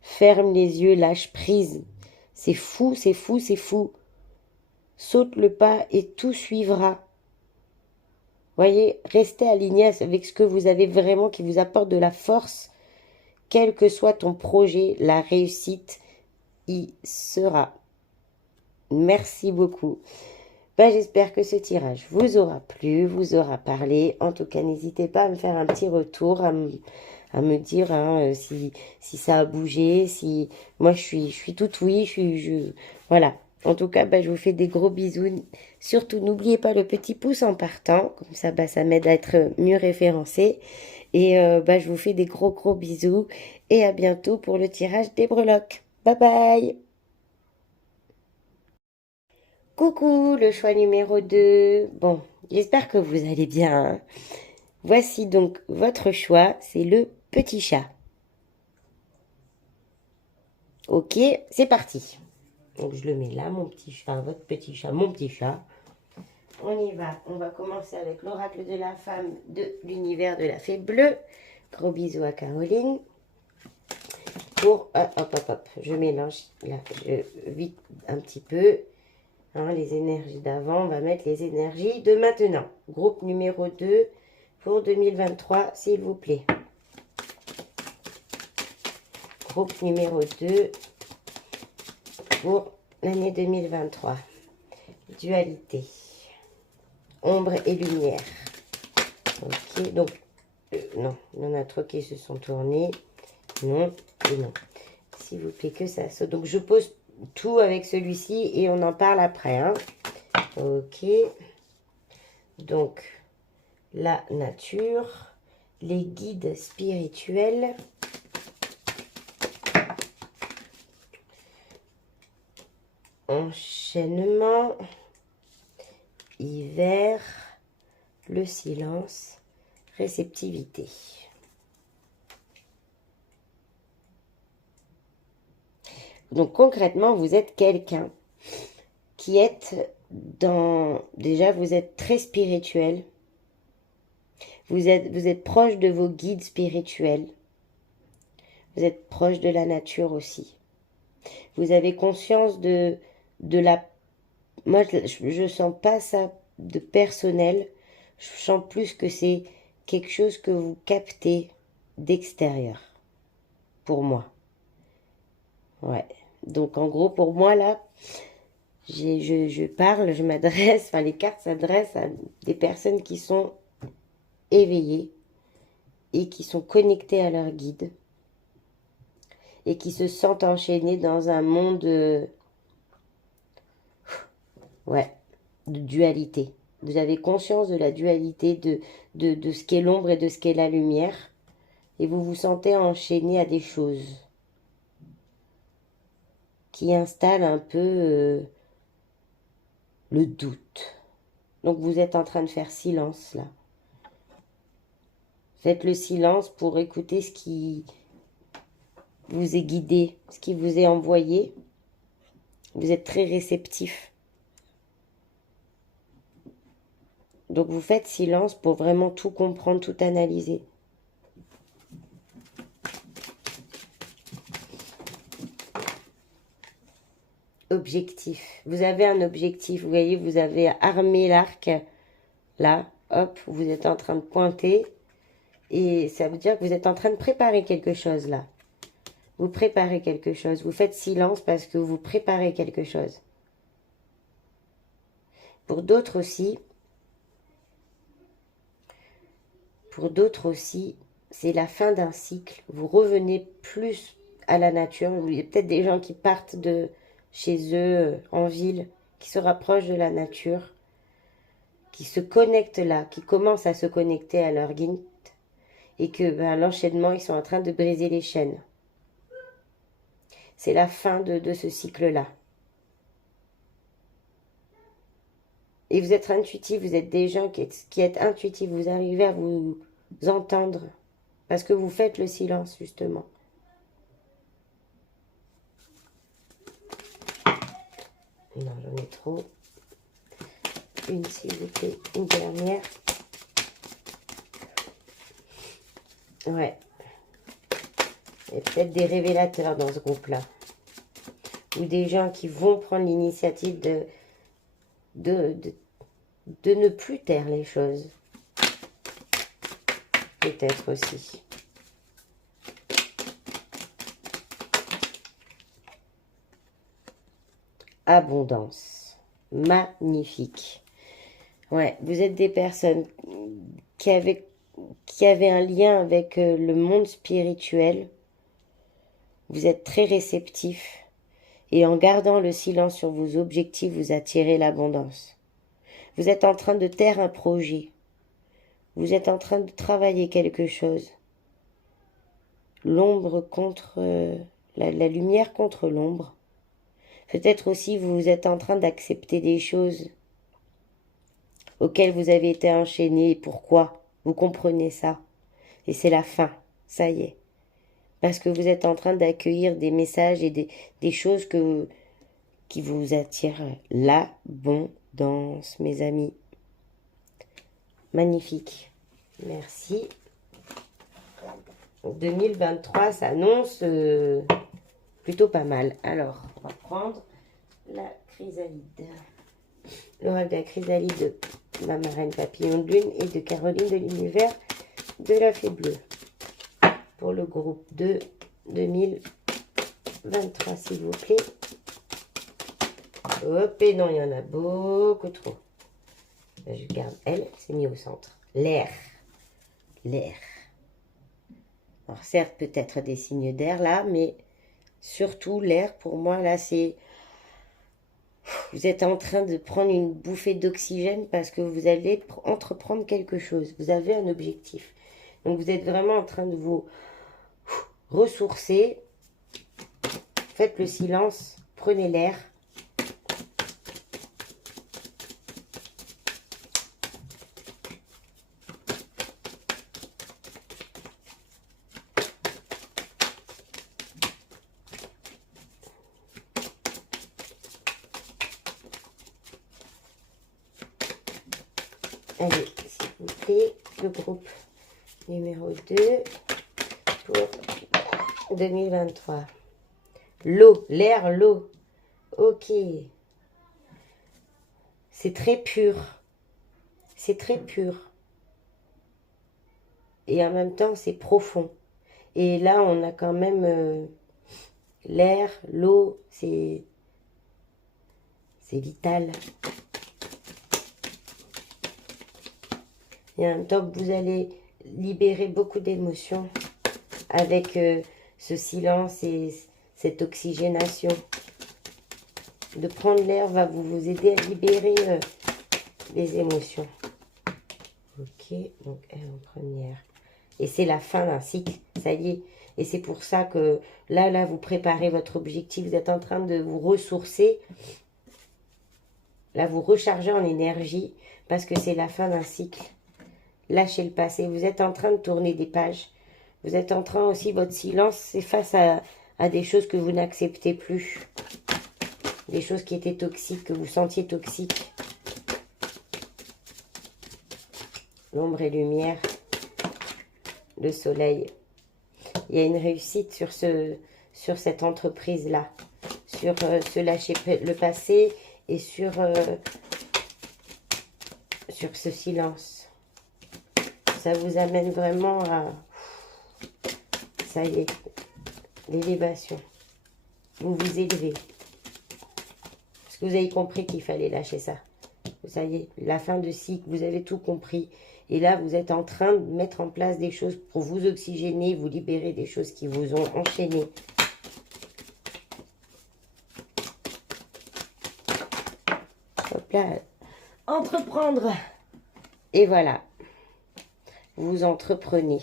Ferme les yeux, lâche prise. C'est fou, c'est fou, c'est fou. Saute le pas et tout suivra. Voyez, restez aligné avec ce que vous avez vraiment qui vous apporte de la force. Quel que soit ton projet, la réussite y sera. Merci beaucoup. Ben, j'espère que ce tirage vous aura plu, vous aura parlé. En tout cas, n'hésitez pas à me faire un petit retour, à me dire hein, si ça a bougé, si moi je suis toute oui, voilà. En tout cas, bah, je vous fais des gros bisous. Surtout, n'oubliez pas le petit pouce en partant. Comme ça, bah, ça m'aide à être mieux référencé. Et bah, je vous fais des gros bisous. Et à bientôt pour le tirage des breloques. Bye bye. Coucou, le choix numéro 2. Bon, j'espère que vous allez bien, hein. Voici donc votre choix. C'est le petit chat. Ok, c'est parti. Donc je le mets là, mon petit chat, votre petit chat, mon petit chat. On y va. On va commencer avec l'oracle de la femme de l'univers de la fée bleue. Gros bisous à Caroline. Pour, hop, je mélange là, je vide un petit peu hein, les énergies d'avant. On va mettre les énergies de maintenant. Groupe numéro 2 pour 2023, s'il vous plaît. Groupe numéro 2 pour l'année 2023. Dualité. Ombre et lumière. Ok, donc, non, il y en a trois qui se sont tournés. Non, et non. S'il vous plaît, que ça saute. Donc, je pose tout avec celui-ci et on en parle après. Hein. Ok. Donc, la nature, les guides spirituels. Enchaînement, hiver, le silence, réceptivité. Donc concrètement, vous êtes quelqu'un qui est dans... Déjà, vous êtes très spirituel. Vous êtes proche de vos guides spirituels. Vous êtes proche de la nature aussi. Vous avez conscience de la... Moi, je sens pas ça de personnel. Je sens plus que c'est quelque chose que vous captez d'extérieur. Pour moi. Ouais. Donc, en gros, pour moi, là, je parle, je m'adresse, enfin, les cartes s'adressent à des personnes qui sont éveillées et qui sont connectées à leur guide et qui se sentent enchaînées dans un monde, ouais, de dualité. Vous avez conscience de la dualité de ce qu'est l'ombre et de ce qu'est la lumière. Et vous vous sentez enchaîné à des choses qui installent un peu le doute. Donc vous êtes en train de faire silence là. Faites le silence pour écouter ce qui vous est guidé, ce qui vous est envoyé. Vous êtes très réceptif. Donc vous faites silence pour vraiment tout comprendre, tout analyser. Objectif. Vous avez un objectif. Vous voyez, vous avez armé l'arc. Là, hop, vous êtes en train de pointer. Et ça veut dire que vous êtes en train de préparer quelque chose là. Vous préparez quelque chose. Vous faites silence parce que vous préparez quelque chose. Pour d'autres aussi, c'est la fin d'un cycle. Vous revenez plus à la nature. Il y a peut-être des gens qui partent de chez eux en ville, qui se rapprochent de la nature, qui se connectent là, qui commencent à se connecter à leur guide et que l'enchaînement, ils sont en train de briser les chaînes. C'est la fin de ce cycle-là. Et vous êtes intuitif, vous êtes des gens qui êtes intuitifs, vous arrivez à vous entendre parce que vous faites le silence, justement. Non, j'en ai trop. Une, s'il vous plaît, une dernière. Ouais. Il y a peut-être des révélateurs dans ce groupe-là. Ou des gens qui vont prendre l'initiative de ne plus taire les choses. Peut-être aussi. Abondance. Magnifique. Ouais, vous êtes des personnes qui avaient un lien avec le monde spirituel. Vous êtes très réceptif. Et en gardant le silence sur vos objectifs, vous attirez l'abondance. Vous êtes en train de taire un projet. Vous êtes en train de travailler quelque chose. L'ombre contre... la lumière contre l'ombre. Peut-être aussi vous êtes en train d'accepter des choses auxquelles vous avez été enchaîné. Pourquoi? Vous comprenez ça. Et c'est la fin. Ça y est. Parce que vous êtes en train d'accueillir des messages et des choses qui vous attirent. L'abondance, mes amis. Magnifique. Merci. 2023 s'annonce plutôt pas mal. Alors, on va prendre la chrysalide. L'oracle de la chrysalide de ma marraine papillon de lune et de Caroline de l'univers de la fée bleue. Pour le groupe de 2023, s'il vous plaît. Hop, et non, il y en a beaucoup trop. Je garde elle, c'est mis au centre. L'air. L'air. Alors certes, peut-être des signes d'air là, mais surtout l'air, pour moi, là, c'est Vous êtes en train de prendre une bouffée d'oxygène parce que vous allez entreprendre quelque chose. Vous avez un objectif. Donc vous êtes vraiment en train de vous ressourcer. Faites le silence, prenez l'air. Allez, s'il vous plaît, le groupe numéro 2 pour 2023. L'eau, l'air, l'eau. Ok. C'est très pur. C'est très pur. Et en même temps, c'est profond. Et là, on a quand même l'air, l'eau, c'est vital. Et en même temps, vous allez libérer beaucoup d'émotions avec ce silence et cette oxygénation. De prendre l'air va vous aider à libérer les émotions. Ok, donc elle en première. Et c'est la fin d'un cycle, ça y est. Et c'est pour ça que là, vous préparez votre objectif. Vous êtes en train de vous ressourcer. Là, vous rechargez en énergie parce que c'est la fin d'un cycle. Lâchez le passé. Vous êtes en train de tourner des pages. Vous êtes en train aussi, votre silence, c'est face à des choses que vous n'acceptez plus. Des choses qui étaient toxiques, que vous sentiez toxiques. L'ombre et lumière. Le soleil. Il y a une réussite sur cette entreprise-là. Sur se lâcher le passé et sur ce silence. Ça vous amène vraiment à... Ça y est, l'élévation. Vous vous élevez. Parce que vous avez compris qu'il fallait lâcher ça. Ça y est, la fin de cycle, vous avez tout compris. Et là, vous êtes en train de mettre en place des choses pour vous oxygéner, vous libérer des choses qui vous ont enchaîné. Hop là, entreprendre. Et voilà, vous entreprenez.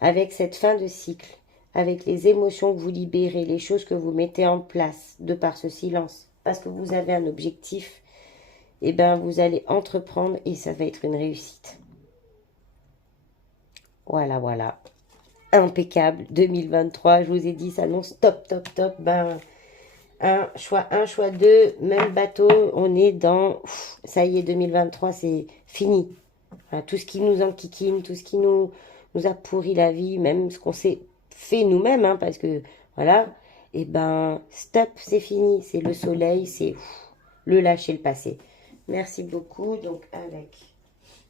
Avec cette fin de cycle, avec les émotions que vous libérez, les choses que vous mettez en place de par ce silence, parce que vous avez un objectif, et bien vous allez entreprendre et ça va être une réussite. Voilà, voilà. Impeccable. 2023, je vous ai dit, ça annonce top, top, top. Ben, un choix 2, même bateau, on est dans... ça y est, 2023, c'est fini. Voilà, tout ce qui nous enquiquine, tout ce qui nous a pourri la vie, même ce qu'on s'est fait nous-mêmes, hein, parce que, voilà, et ben, stop, c'est fini. C'est le soleil, c'est le lâcher le passé. Merci beaucoup. Donc, avec...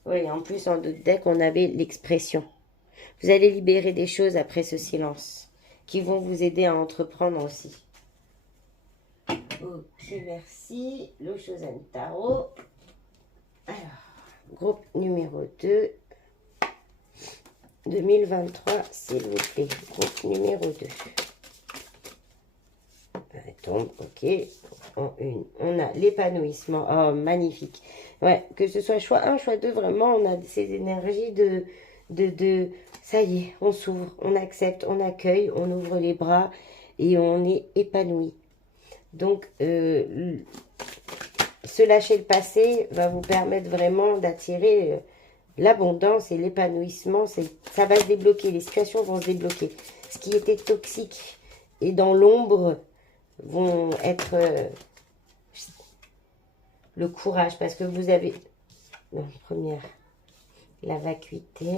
oui, en plus, en d'autres decks, on avait l'expression. Vous allez libérer des choses après ce silence qui vont vous aider à entreprendre aussi. Ok, merci. Le Shozen Tarot. Alors, groupe numéro 2. 2023, s'il vous plaît. Groupe numéro 2. Elle tombe, ok. En une. On a l'épanouissement. Oh, magnifique. Ouais, que ce soit choix 1, choix 2, vraiment, on a ces énergies de ça y est, on s'ouvre, on accepte, on accueille, on ouvre les bras et on est épanoui. Donc, se lâcher le passé va vous permettre vraiment d'attirer l'abondance et l'épanouissement. Ça va se débloquer, les situations vont se débloquer. Ce qui était toxique et dans l'ombre vont être le courage, parce que vous avez... non, première, la vacuité,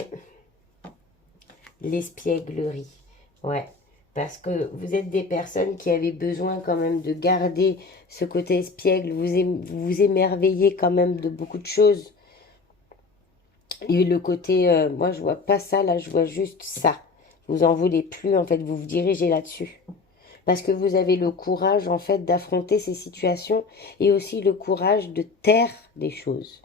l'espièglerie. Ouais, parce que vous êtes des personnes qui avaient besoin quand même de garder ce côté espiègle. Vous vous émerveillez quand même de beaucoup de choses. Et le côté, moi je vois pas ça, là je vois juste ça. Vous en voulez plus, en fait, vous vous dirigez là-dessus. Parce que vous avez le courage, en fait, d'affronter ces situations et aussi le courage de taire des choses.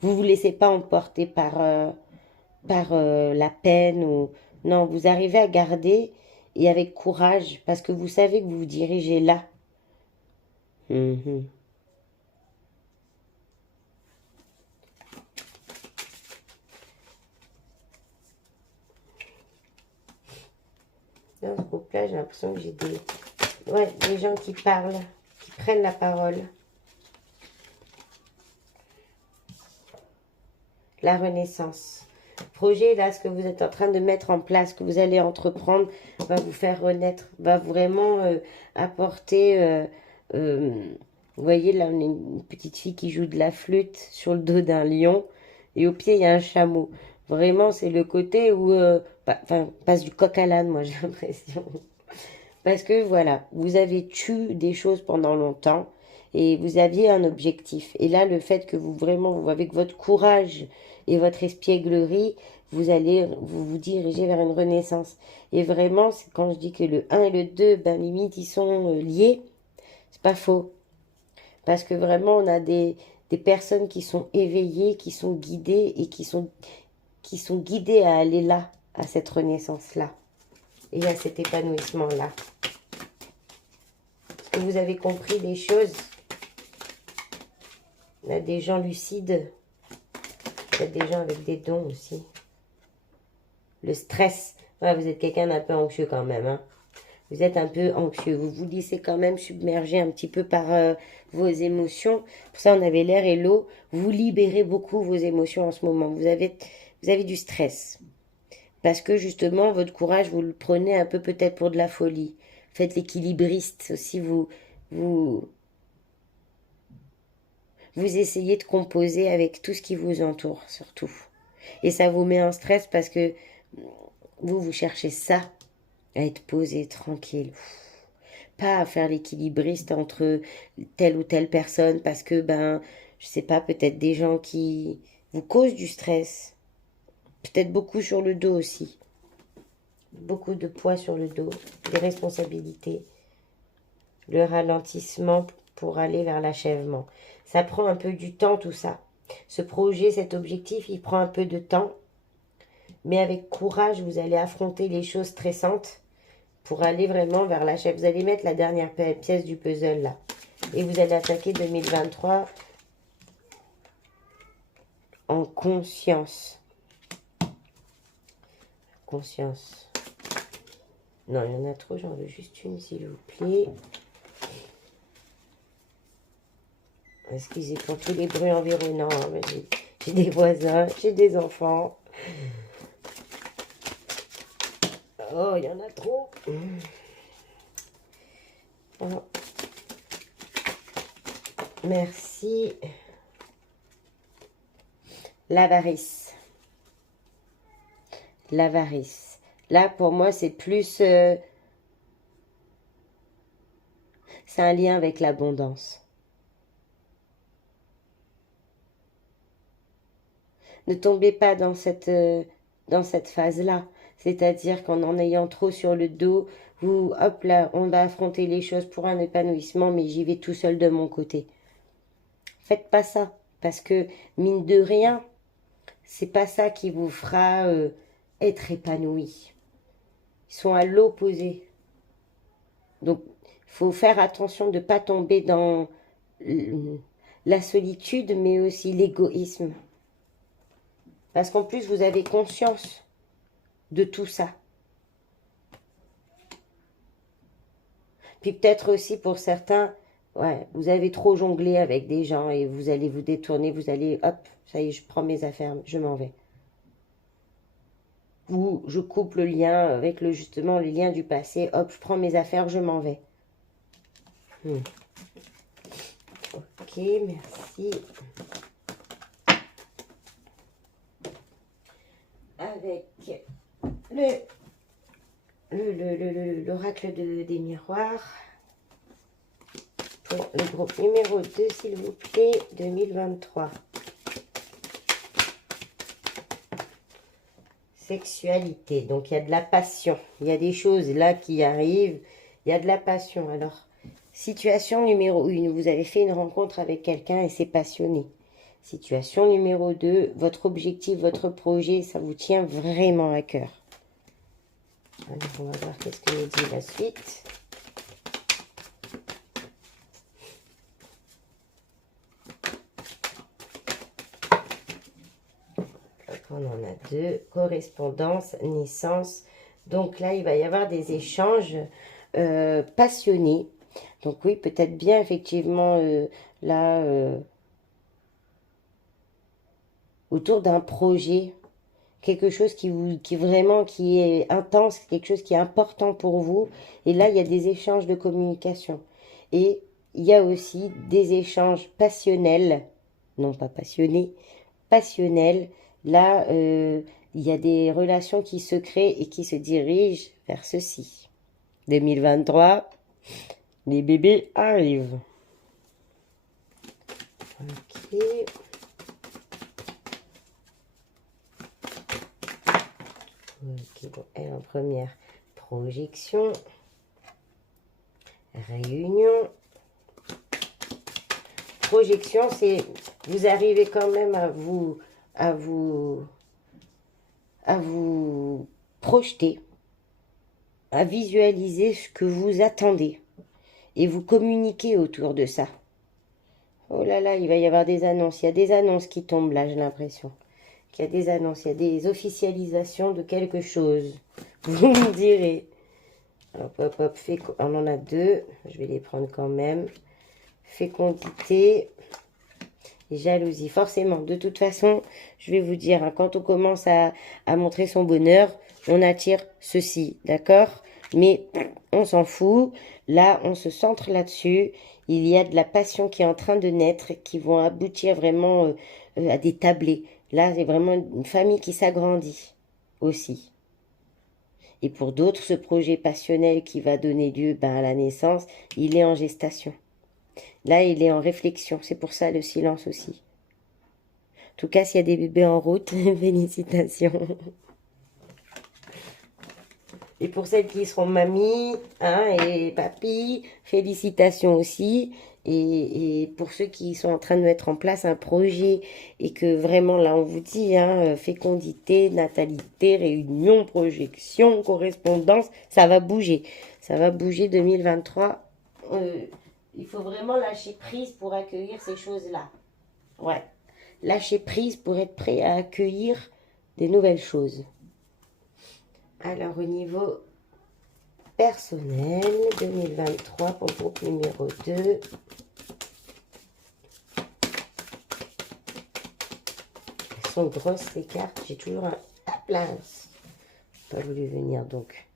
Vous ne vous laissez pas emporter par la peine ou... non, vous arrivez à garder et avec courage parce que vous savez que vous vous dirigez là. Mhm. Dans ce groupe-là, j'ai l'impression que j'ai des gens qui parlent, qui prennent la parole. La renaissance. Projet, là, ce que vous êtes en train de mettre en place, que vous allez entreprendre, va vous faire renaître, va vraiment apporter... vous voyez, là, on a une petite fille qui joue de la flûte sur le dos d'un lion, et au pied, il y a un chameau. Vraiment, c'est le côté où... enfin, passe du coq à l'âne, moi, j'ai l'impression. Parce que, voilà, vous avez tué des choses pendant longtemps, et vous aviez un objectif. Et là, le fait que vous, vraiment, avec votre courage et votre espièglerie, vous allez vous diriger vers une renaissance. Et vraiment, c'est quand je dis que le un et le 2 ben limite, ils sont liés, c'est pas faux. Parce que vraiment, on a des personnes qui sont éveillées, qui sont guidées et qui sont guidées à aller là, à cette renaissance-là. Et à cet épanouissement-là. Est-ce que vous avez compris les choses? Il y a des gens lucides. Il y a des gens avec des dons aussi. Le stress. Ouais, vous êtes quelqu'un d'un peu anxieux quand même. Hein. Vous êtes un peu anxieux. Vous vous laissez quand même submerger un petit peu par vos émotions. Pour ça, on avait l'air et l'eau. Vous libérez beaucoup vos émotions en ce moment. Vous avez du stress. Parce que justement, votre courage, vous le prenez un peu peut-être pour de la folie. Faites l'équilibriste aussi. Vous, vous essayez de composer avec tout ce qui vous entoure, surtout. Et ça vous met en stress parce que vous cherchez ça, à être posé, tranquille. Pas à faire l'équilibriste entre telle ou telle personne parce que, ben, je sais pas, peut-être des gens qui vous causent du stress. Peut-être beaucoup sur le dos aussi. Beaucoup de poids sur le dos, des responsabilités. Le ralentissement pour aller vers l'achèvement. Ça prend un peu du temps tout ça. Ce projet, cet objectif, il prend un peu de temps. Mais avec courage, vous allez affronter les choses stressantes pour aller vraiment vers l'achat. Vous allez mettre la dernière pièce du puzzle là. Et vous allez attaquer 2023 en conscience. Conscience. Non, il y en a trop, j'en veux juste une s'il vous plaît. Excusez pour tous les bruits environnants. J'ai des voisins, j'ai des enfants. Oh, il y en a trop. Oh. Merci. L'avarice. L'avarice. Là, pour moi, c'est plus... c'est un lien avec l'abondance. Ne tombez pas dans cette phase-là. C'est-à-dire qu'en ayant trop sur le dos, vous, hop là, on va affronter les choses pour un épanouissement, mais j'y vais tout seul de mon côté. Faites pas ça, parce que, mine de rien, c'est pas ça qui vous fera être épanoui. Ils sont à l'opposé. Donc, il faut faire attention de ne pas tomber dans la solitude, mais aussi l'égoïsme. Parce qu'en plus, vous avez conscience de tout ça. Puis peut-être aussi pour certains, ouais, vous avez trop jonglé avec des gens et vous allez vous détourner, vous allez, hop, ça y est, je prends mes affaires, je m'en vais. Ou je coupe le lien avec justement le lien du passé, hop, je prends mes affaires, je m'en vais. Ok, merci. Avec l'oracle des miroirs. Pour le groupe numéro 2, s'il vous plaît, 2023. Sexualité. Donc, il y a de la passion. Il y a des choses là qui arrivent. Il y a de la passion. Alors, situation numéro 1. Vous avez fait une rencontre avec quelqu'un et c'est passionné. Situation numéro 2. Votre objectif, votre projet, ça vous tient vraiment à cœur. Alors, on va voir qu'est-ce que nous dit la suite. On en a 2. Correspondance, naissance. Donc là, il va y avoir des échanges passionnés. Donc oui, peut-être bien effectivement là, autour d'un projet, quelque chose qui vraiment qui est intense, quelque chose qui est important pour vous. Et là, il y a des échanges de communication. Et il y a aussi des échanges passionnels, non pas passionnés, passionnels. Là, il y a des relations qui se créent et qui se dirigent vers ceci. 2023, les bébés arrivent. Ok. Ok, bon, et en première projection, réunion. Projection, c'est vous arrivez quand même à vous projeter, à visualiser ce que vous attendez et vous communiquez autour de ça. Oh là là, il va y avoir des annonces. Il y a des annonces qui tombent là, j'ai l'impression. Qu'il y a des annonces, il y a des officialisations de quelque chose. Vous me direz. Alors, hop, hop, on en a 2. Je vais les prendre quand même. Fécondité et jalousie. Forcément, de toute façon, je vais vous dire, hein, quand on commence à montrer son bonheur, on attire ceci, d'accord? Mais on s'en fout. Là, on se centre là-dessus. Il y a de la passion qui est en train de naître, qui vont aboutir vraiment à des tablés. Là, c'est vraiment une famille qui s'agrandit aussi. Et pour d'autres, ce projet passionnel qui va donner lieu à la naissance, il est en gestation. Là, il est en réflexion. C'est pour ça le silence aussi. En tout cas, s'il y a des bébés en route, félicitations. Et pour celles qui seront mamies et papy, félicitations aussi. Et pour ceux qui sont en train de mettre en place un projet et que vraiment, là, on vous dit, fécondité, natalité, réunion, projection, correspondance, ça va bouger. Ça va bouger 2023. Il faut vraiment lâcher prise pour accueillir ces choses-là. Ouais. Lâcher prise pour être prêt à accueillir des nouvelles choses. Alors, au niveau personnel, 2023 pour le groupe numéro 2. Elles sont grosses, ces cartes. J'ai toujours un place. Pas voulu venir, donc.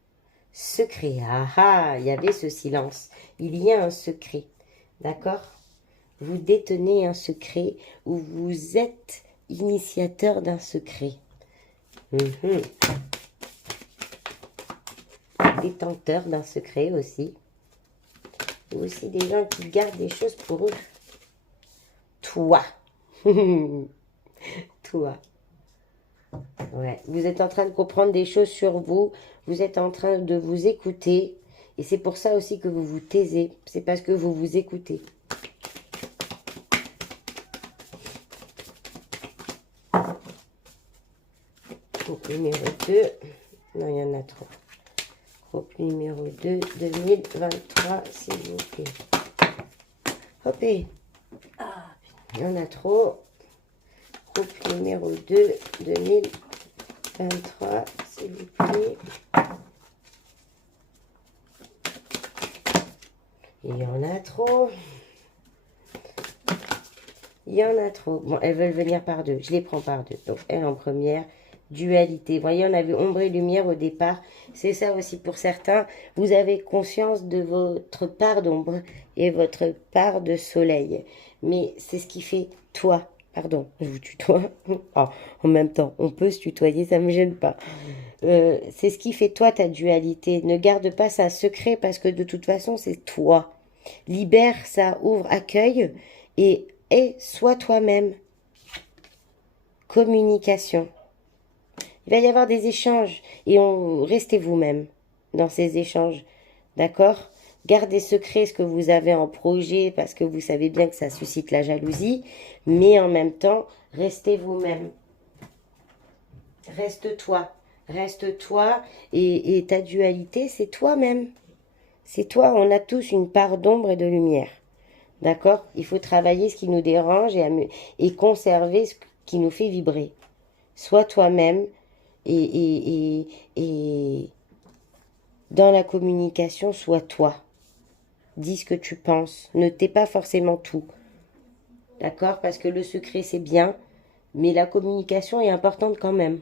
Secret. Ah ah, il y avait ce silence. Il y a un secret. D'accord? Vous détenez un secret ou vous êtes initiateur d'un secret. Détenteur d'un secret aussi. Ou aussi des gens qui gardent des choses pour eux. Toi. Toi. Ouais. Vous êtes en train de comprendre des choses sur vous. Vous êtes en train de vous écouter. Et c'est pour ça aussi que vous vous taisez. C'est parce que vous vous écoutez. Groupe numéro 2. Non, il y en a trop. Groupe numéro 2, 2023, s'il vous plaît. Hop, il y en a trop. Groupe numéro 2, 2023, s'il vous plaît. Il y en a trop. Il y en a trop. Bon, elles veulent venir par deux. Je les prends par deux. Donc, elle en première. Dualité. Vous voyez, on a vu ombre et lumière au départ. C'est ça aussi pour certains. Vous avez conscience de votre part d'ombre et votre part de soleil. Mais c'est ce qui fait toi. Pardon, je vous tutoie. Oh, en même temps, on peut se tutoyer, ça ne me gêne pas. C'est ce qui fait toi, ta dualité. Ne garde pas ça secret parce que de toute façon, c'est toi. Libère ça, ouvre, accueille et sois toi-même. Communication. Il va y avoir des échanges et restez vous-même dans ces échanges, d'accord? Gardez secret ce que vous avez en projet parce que vous savez bien que ça suscite la jalousie, mais en même temps, restez vous-même. Reste-toi et ta dualité, c'est toi-même. C'est toi, on a tous une part d'ombre et de lumière, d'accord? Il faut travailler ce qui nous dérange et conserver ce qui nous fait vibrer. Sois toi-même et dans la communication, sois toi. Dis ce que tu penses. Ne tais pas forcément tout. D'accord? Parce que le secret, c'est bien, mais la communication est importante quand même.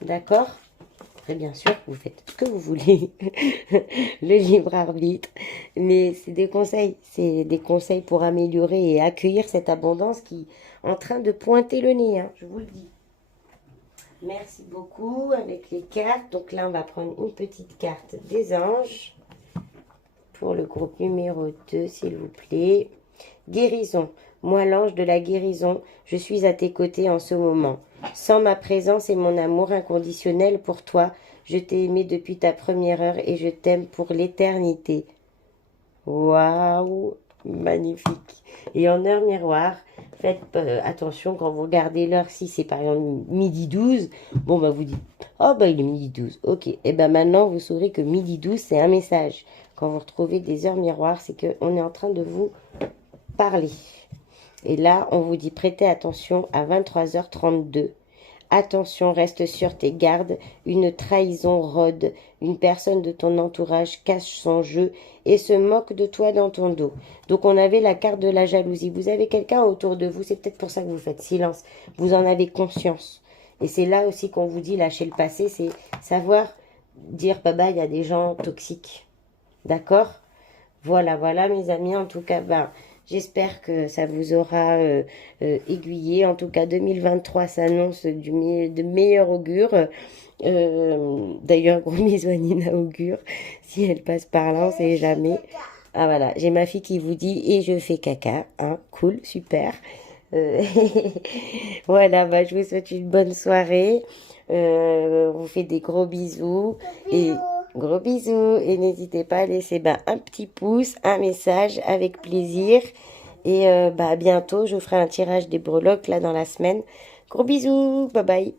D'accord? Très bien sûr, vous faites ce que vous voulez. Le libre arbitre. Mais c'est des conseils pour améliorer et accueillir cette abondance qui est en train de pointer le nez, hein, je vous le dis. Merci beaucoup avec les cartes. Donc là, on va prendre une petite carte des anges pour le groupe numéro 2, s'il vous plaît. Guérison. Moi, l'ange de la guérison, je suis à tes côtés en ce moment. Sans ma présence et mon amour inconditionnel pour toi, je t'ai aimé depuis ta première heure et je t'aime pour l'éternité. Waouh, magnifique. Et en heure miroir, faites attention quand vous regardez l'heure, si c'est par exemple midi 12, bon bah vous dites, oh bah il est midi 12, ok. Et ben maintenant vous saurez que midi 12 c'est un message. Quand vous retrouvez des heures miroirs, c'est qu'on est en train de vous parler. Et là, on vous dit prêtez attention à 23h32. Attention, reste sur tes gardes. Une trahison rôde. Une personne de ton entourage cache son jeu et se moque de toi dans ton dos. Donc on avait la carte de la jalousie. Vous avez quelqu'un autour de vous. C'est peut-être pour ça que vous faites silence. Vous en avez conscience. Et c'est là aussi qu'on vous dit lâcher le passé. C'est savoir dire bye, il y a des gens toxiques. D'accord? Voilà, voilà mes amis. En tout cas, j'espère que ça vous aura aiguillé. En tout cas, 2023 s'annonce de meilleur augure. D'ailleurs, gros bisous à Nina Augure. Si elle passe par là, on sait jamais. Ah voilà, j'ai ma fille qui vous dit et je fais caca. Hein, cool, super. Euh, voilà, je vous souhaite une bonne soirée. On vous fait des gros bisous. Et gros bisous. Et n'hésitez pas à laisser un petit pouce, un message avec plaisir. Et à bientôt. Je ferai un tirage des breloques là dans la semaine. Gros bisous. Bye bye.